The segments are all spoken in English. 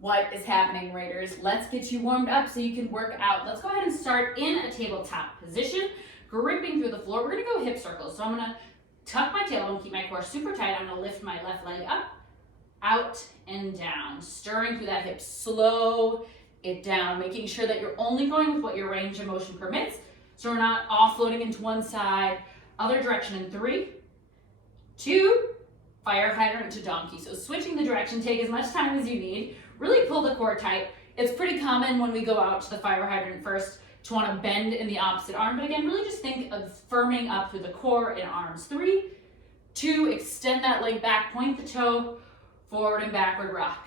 What is happening, Raiders? Let's get you warmed up so you can work out. Let's go ahead and start in a tabletop position, gripping through the floor. We're gonna go hip circles. So I'm gonna tuck my tailbone, keep my core super tight. I'm gonna lift my left leg up, out and down, stirring through that hip. Slow it down, making sure that you're only going with what your range of motion permits. So we're not offloading into one side, other direction in 3, 2, fire hydrant to donkey. So switching the direction, take as much time as you need. Really pull the core tight. It's pretty common when we go out to the fire hydrant first to want to bend in the opposite arm. But again, really just think of firming up through the core in arms. 3, 2, extend that leg back, point the toe, forward and backward rock.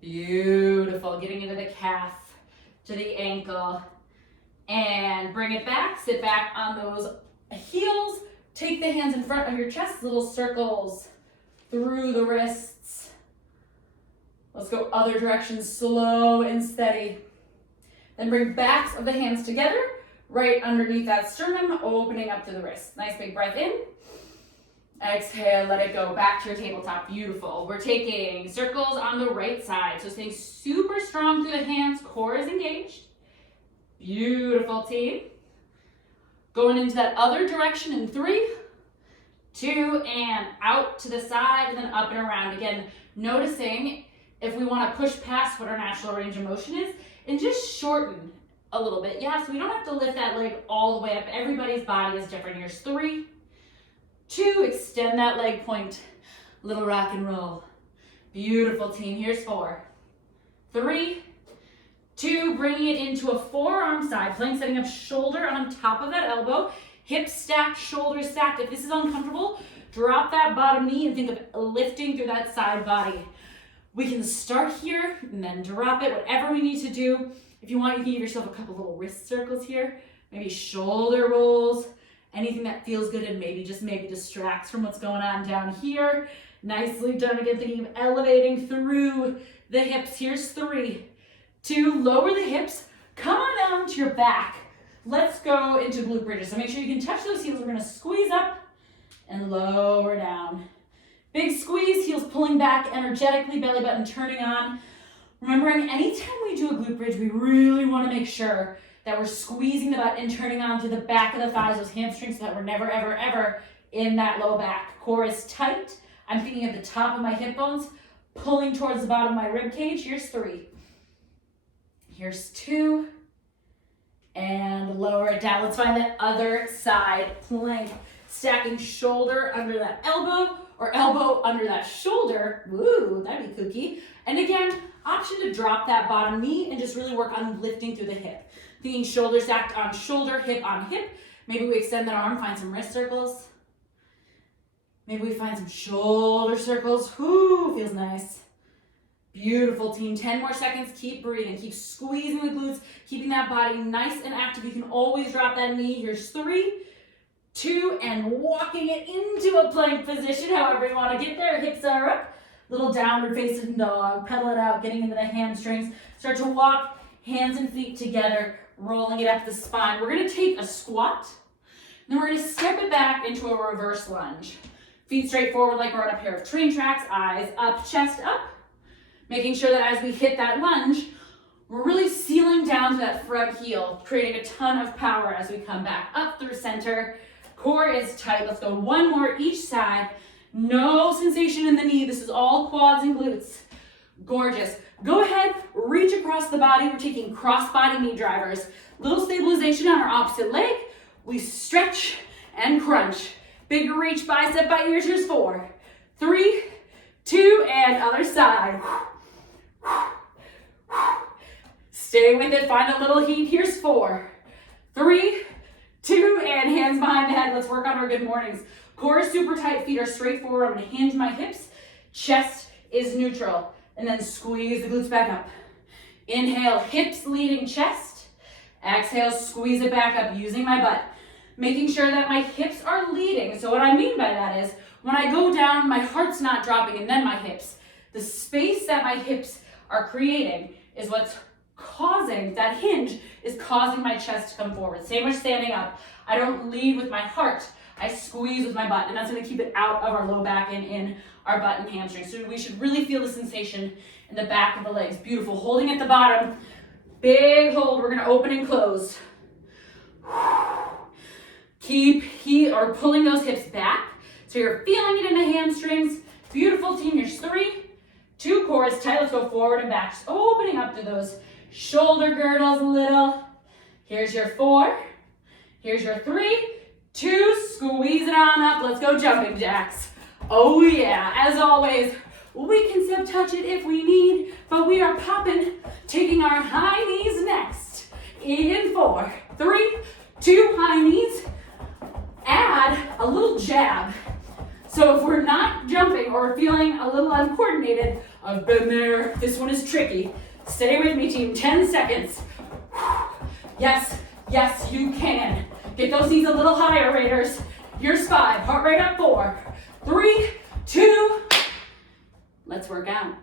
Beautiful. Getting into the calf, to the ankle, and bring it back. Sit back on those heels. Take the hands in front of your chest, little circles through the wrists. Let's go other direction, slow and steady. Then bring backs of the hands together, right underneath that sternum, opening up to the wrist. Nice big breath in. Exhale, let it go. Back to your tabletop. Beautiful. We're taking circles on the right side. So staying super strong through the hands, core is engaged. Beautiful, team. Going into that other direction in 3, 2, and out to the side, and then up and around. Again, noticing if we want to push past what our natural range of motion is, and just shorten a little bit. Yeah, so we don't have to lift that leg all the way up. Everybody's body is different. Here's 3, 2, extend that leg point. Little rock and roll. Beautiful, team. Here's 4, 3, 2, bringing it into a forearm side plank, setting up shoulder on top of that elbow, hips stacked, shoulders stacked. If this is uncomfortable, drop that bottom knee and think of lifting through that side body. We can start here and then drop it, whatever we need to do. If you want, you can give yourself a couple little wrist circles here, maybe shoulder rolls, anything that feels good and maybe distracts from what's going on down here. Nicely done. Again, thinking of elevating through the hips. Here's 3, 2, lower the hips, come on down to your back. Let's go into glute bridges. So make sure you can touch those heels. We're gonna squeeze up and lower down. Big squeeze, heels pulling back energetically, belly button turning on. Remembering anytime we do a glute bridge, we really wanna make sure that we're squeezing the butt and turning on to the back of the thighs, those hamstrings, so that we're never, ever, ever in that low back. Core is tight. I'm thinking of the top of my hip bones, pulling towards the bottom of my rib cage. Here's 3. Here's 2, and lower it down. Let's find that other side plank. Stacking shoulder under that elbow, or elbow under that shoulder. Woo, that'd be kooky. And again, option to drop that bottom knee and just really work on lifting through the hip. Thinking shoulder stacked on shoulder, hip on hip. Maybe we extend that arm, find some wrist circles. Maybe we find some shoulder circles. Whoo, feels nice. Beautiful, team. 10 more seconds. Keep breathing. Keep squeezing the glutes, keeping that body nice and active. You can always drop that knee. Here's 3, 2, and walking it into a plank position, however you want to get there. Hips are up. Little downward facing dog. Pedal it out, getting into the hamstrings. Start to walk hands and feet together, rolling it up the spine. We're going to take a squat. Then we're going to step it back into a reverse lunge. Feet straight forward like we're on a pair of train tracks. Eyes up, chest up. Making sure that as we hit that lunge, we're really sealing down to that front heel, creating a ton of power as we come back up through center. Core is tight. Let's go 1 more each side. No sensation in the knee. This is all quads and glutes. Gorgeous. Go ahead, reach across the body. We're taking cross-body knee drivers. Little stabilization on our opposite leg. We stretch and crunch. Big reach, bicep by ears. Here's 4, 3, 2, and other side. Stay with it, find a little heat. Here's 4, 3, 2, and hands behind the head. Let's work on our good mornings. Core is super tight, feet are straight forward. I'm gonna hinge my hips. Chest is neutral. And then squeeze the glutes back up. Inhale, hips leading chest. Exhale, squeeze it back up using my butt. Making sure that my hips are leading. So what I mean by that is, when I go down, my heart's not dropping and then my hips. The space that my hips are creating is what's causing, that hinge is causing my chest to come forward. Same with standing up. I don't lead with my heart. I squeeze with my butt, and that's gonna keep it out of our low back and in our butt and hamstring. So we should really feel the sensation in the back of the legs. Beautiful, holding at the bottom. Big hold, we're gonna open and close. Keep pulling those hips back. So you're feeling it in the hamstrings. Beautiful, team. Here's 3, 2 cores, tight. Let's go forward and back. Just opening up to those shoulder girdles a little. Here's your 4. Here's your 3, 2. Squeeze it on up. Let's go jumping jacks. Oh yeah, as always, we can sub-touch it if we need, but we are popping, taking our high knees next. In 4, 3, 2, high knees. Add a little jab. So if we're not jumping or feeling a little uncoordinated, I've been there, this one is tricky. Stay with me, team, 10 seconds. Yes, yes, you can. Get those knees a little higher, Raiders. Here's 5, heart rate up, 4, 3, 2. Let's work out.